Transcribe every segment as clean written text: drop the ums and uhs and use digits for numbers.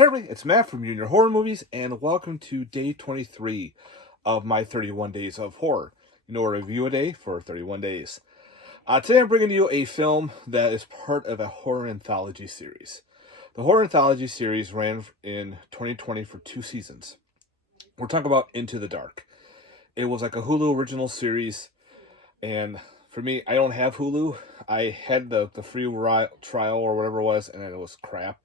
Hey everybody, it's Matt from Junior Horror Movies, and welcome to day 23 of my 31 Days of Horror. A review a day for 31 days. Today I'm bringing you a film that is part of a horror anthology series. The horror anthology series ran in 2020 for 2 seasons. We're talking about Into the Dark. It was like a Hulu original series, and for me, I don't have Hulu. I had the free trial or whatever it was, and it was crap,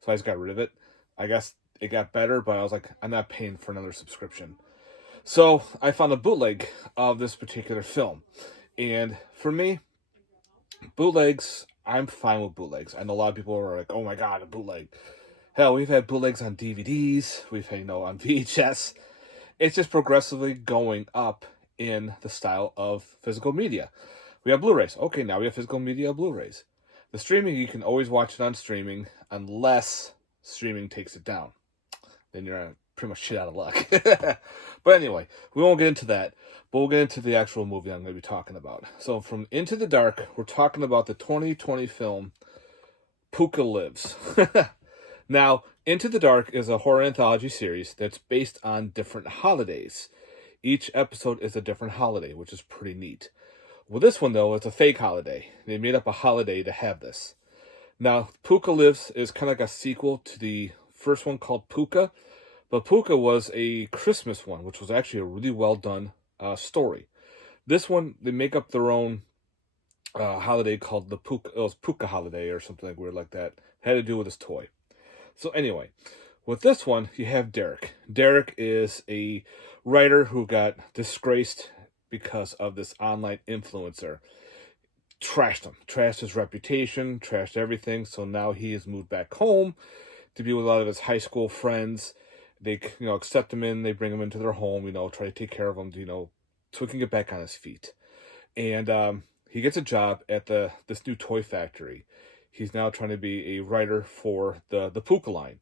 so I just got rid of it. I guess it got better, but I was like, I'm not paying for another subscription. So I found a bootleg of this particular film. And for me, bootlegs, I'm fine with bootlegs. I know a lot of people are like, oh my God, a bootleg. Hell, we've had bootlegs on DVDs. We've had, on VHS. It's just progressively going up in the style of physical media. We have Blu-rays. Okay, now we have physical media Blu-rays. The streaming, you can always watch it on streaming unless streaming takes it down. Then you're pretty much shit out of luck. But anyway, we won't get into that, but we'll get into the actual movie I'm going to be talking about. So from Into the Dark, we're talking about the 2020 film Pooka Lives. Now, Into the Dark is a horror anthology series that's based on different holidays. Each episode is a different holiday, which is pretty neat. Well, this one, though, it's a fake holiday. They made up a holiday to have this. Now, Pooka Lives is kind of like a sequel to the first one called Pooka, but Pooka was a Christmas one, which was actually a really well done story. This one, they make up their own holiday called the Pooka. It was Pooka Holiday or something like weird like that. It had to do with his toy. So anyway, with this one, you have Derek. Derek is a writer who got disgraced because of this online influencer. Trashed his reputation, trashed everything. So now he has moved back home to be with a lot of his high school friends. They, accept him in, they bring him into their home, try to take care of him, so he can get back on his feet. And he gets a job at this new toy factory. He's now trying to be a writer for the Pooka line,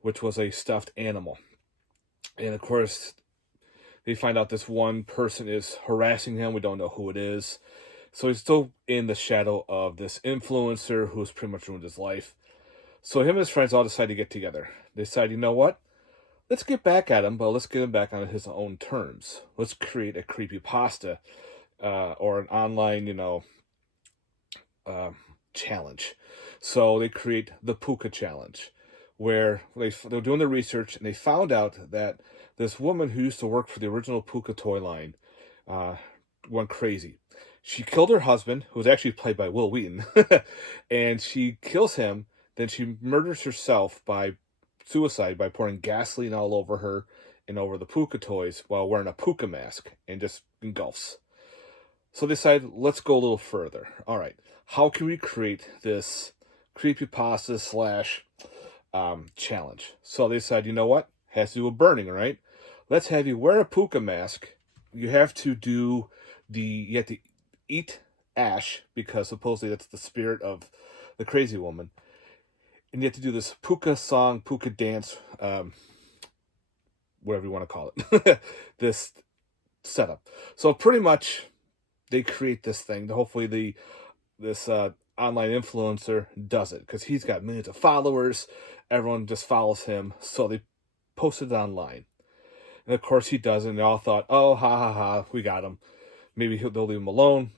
which was a stuffed animal. And of course, they find out this one person is harassing him. We don't know who it is. So he's still in the shadow of this influencer who's pretty much ruined his life. So him and his friends all decide to get together. They decide, you know what? Let's get back at him, but let's get him back on his own terms. Let's create a creepypasta or an online, challenge. So they create the Pooka Challenge, where they're doing the research and they found out that this woman who used to work for the original Pooka toy line went crazy. She killed her husband, who was actually played by Will Wheaton, and she kills him. Then she murders herself by suicide by pouring gasoline all over her and over the Pooka toys while wearing a Pooka mask and just engulfs. So they decide, let's go a little further. All right, how can we create this creepypasta / challenge? So they decide, you know what? Has to do with burning, right? Let's have you wear a Pooka mask. You have to eat ash, because supposedly that's the spirit of the crazy woman. And you have to do this Pooka song, Pooka dance, whatever you want to call it, this setup. So pretty much they create this thing. Hopefully this online influencer does it, because he's got millions of followers. Everyone just follows him. So they posted it online. And of course he does it, and they all thought, oh, ha, ha, ha, we got him. Maybe they'll leave him alone.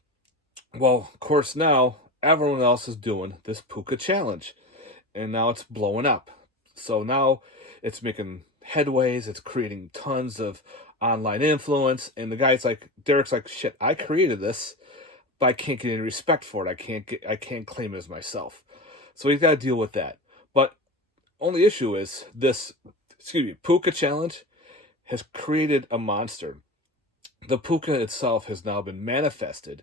Well, of course, now everyone else is doing this Pooka challenge, and now it's blowing up. So now it's making headways. It's creating tons of online influence, and Derek's like, shit, I created this, but I can't get any respect for it. I can't claim it as myself. So he's got to deal with that. But only issue is this, Pooka challenge has created a monster. The Pooka itself has now been manifested,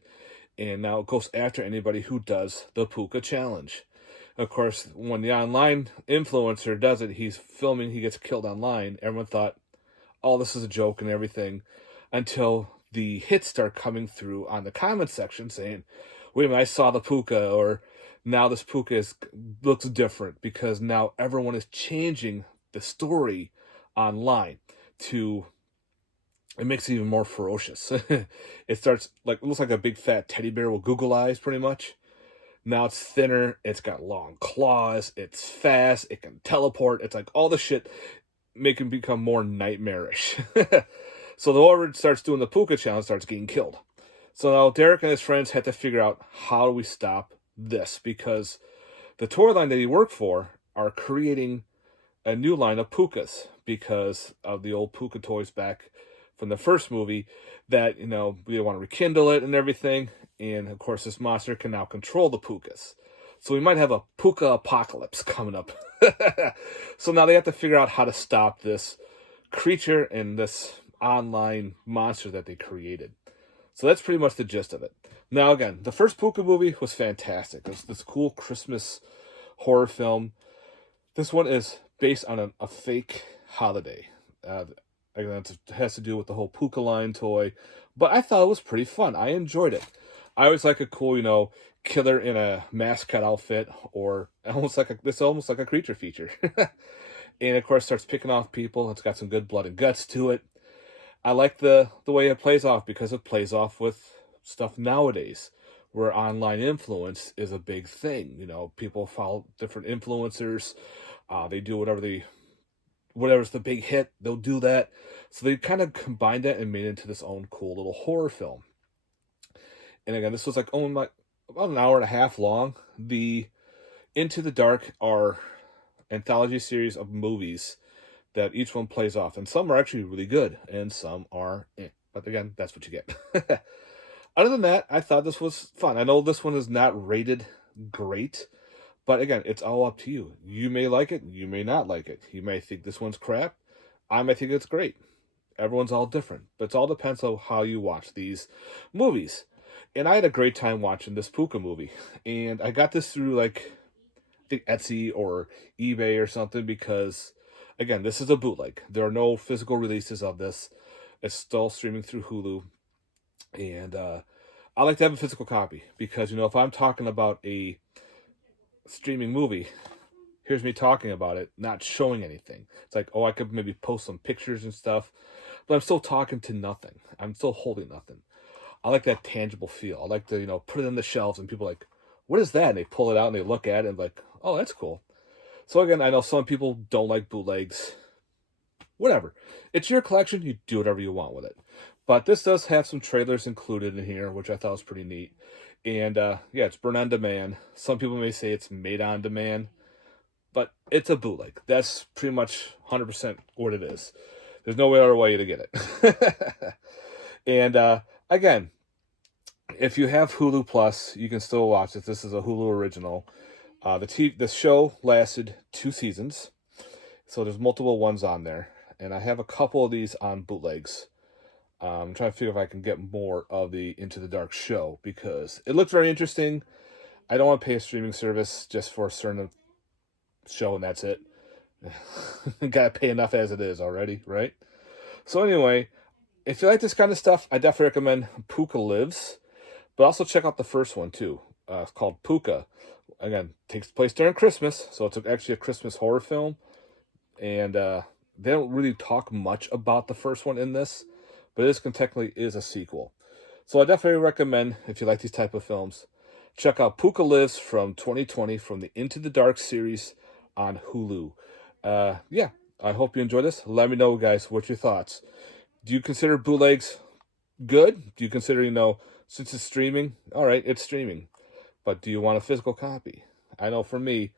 and now it goes after anybody who does the Pooka challenge. Of course, when the online influencer does it, he's filming, he gets killed online. Everyone thought, oh, this is a joke and everything, until the hits start coming through on the comment section saying, wait a minute, I saw the Pooka, or now this Pooka looks different, because now everyone is changing the story online to... It makes it even more ferocious. It starts it looks like a big fat teddy bear with Google eyes, pretty much. Now it's thinner, it's got long claws, it's fast, it can teleport, it's like all the shit make him become more nightmarish. So the whoever starts doing the Pooka challenge starts getting killed. So now Derek and his friends had to figure out, how do we stop this? Because the toy line that he worked for are creating a new line of Pookas because of the old Pooka toys back from the first movie that, we want to rekindle it and everything. And of course, this monster can now control the Pookas. So we might have a Pooka apocalypse coming up. So now they have to figure out how to stop this creature and this online monster that they created. So that's pretty much the gist of it. Now, again, the first Pooka movie was fantastic. It was this cool Christmas horror film. This one is based on a fake holiday. It has to do with the whole Pooka line toy. But I thought it was pretty fun. I enjoyed it. I always like a cool, killer in a mascot outfit, or almost like a creature feature. And of course starts picking off people. It's got some good blood and guts to it. I like the way it plays off, because it plays off with stuff nowadays where online influence is a big thing. People follow different influencers. They do whatever's the big hit, they'll do that. So they kind of combined that and made it into this own cool little horror film. And again, this was like only about an hour and a half long. The Into the Dark are anthology series of movies that each one plays off. And some are actually really good, and some are But again, that's what you get. Other than that, I thought this was fun. I know this one is not rated great, but again, it's all up to you. You may like it, you may not like it. You may think this one's crap. I may think it's great. Everyone's all different, but it all depends on how you watch these movies. And I had a great time watching this Pooka movie. And I got this through, I think Etsy or eBay or something, because, again, this is a bootleg. There are no physical releases of this. It's still streaming through Hulu. And I like to have a physical copy, because, if I'm talking about a streaming movie, here's me talking about it, not showing anything. It's like, I could maybe post some pictures and stuff, but I'm still talking to nothing. I'm still holding nothing. I like that tangible feel. I like to, put it in the shelves and people are like, what is that? And they pull it out and they look at it and like, oh, that's cool. So again, I know some people don't like bootlegs. Whatever. It's your collection. You do whatever you want with it. But this does have some trailers included in here, which I thought was pretty neat. And it's burn on demand. Some people may say it's made on demand, but it's a bootleg. That's pretty much 100% what it is. There's no other way to get it. And again, if you have Hulu Plus, you can still watch it. This is a Hulu original. The show lasted 2 seasons, so there's multiple ones on there. And I have a couple of these on bootlegs. I'm trying to figure if I can get more of the Into the Dark show, because it looked very interesting. I don't want to pay a streaming service just for a certain show and that's it. Gotta pay enough as it is already, right? So anyway, if you like this kind of stuff, I definitely recommend Pooka Lives. But also check out the first one too. It's called Pooka. Again, takes place during Christmas, so it's actually a Christmas horror film. And they don't really talk much about the first one in this, but this technically is a sequel. So I definitely recommend, if you like these type of films, check out Pooka Lives from 2020 from the Into the Dark series on Hulu. I hope you enjoy this. Let me know, guys, what's your thoughts. Do you consider bootlegs good? Do you consider, since it's streaming, all right, it's streaming. But do you want a physical copy? I know for me,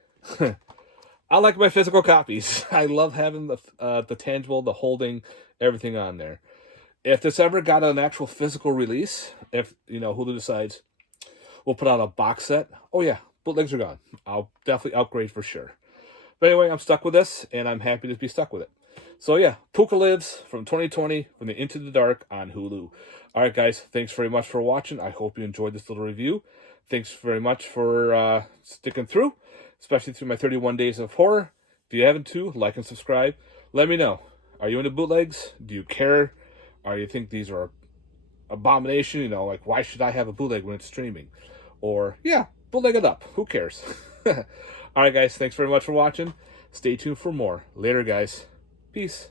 I like my physical copies. I love having the tangible, the holding, everything on there. If this ever got an actual physical release, if, Hulu decides we'll put out a box set, oh yeah, bootlegs are gone. I'll definitely upgrade for sure. But anyway, I'm stuck with this, and I'm happy to be stuck with it. So yeah, Pooka Lives from 2020 from the Into the Dark on Hulu. All right, guys, thanks very much for watching. I hope you enjoyed this little review. Thanks very much for sticking through, especially through my 31 days of horror. If you haven't like and subscribe. Let me know. Are you into bootlegs? Do you care? Or you think these are abomination? Why should I have a bootleg when it's streaming? Or, bootleg it up. Who cares? All right, guys, thanks very much for watching. Stay tuned for more. Later, guys. Peace.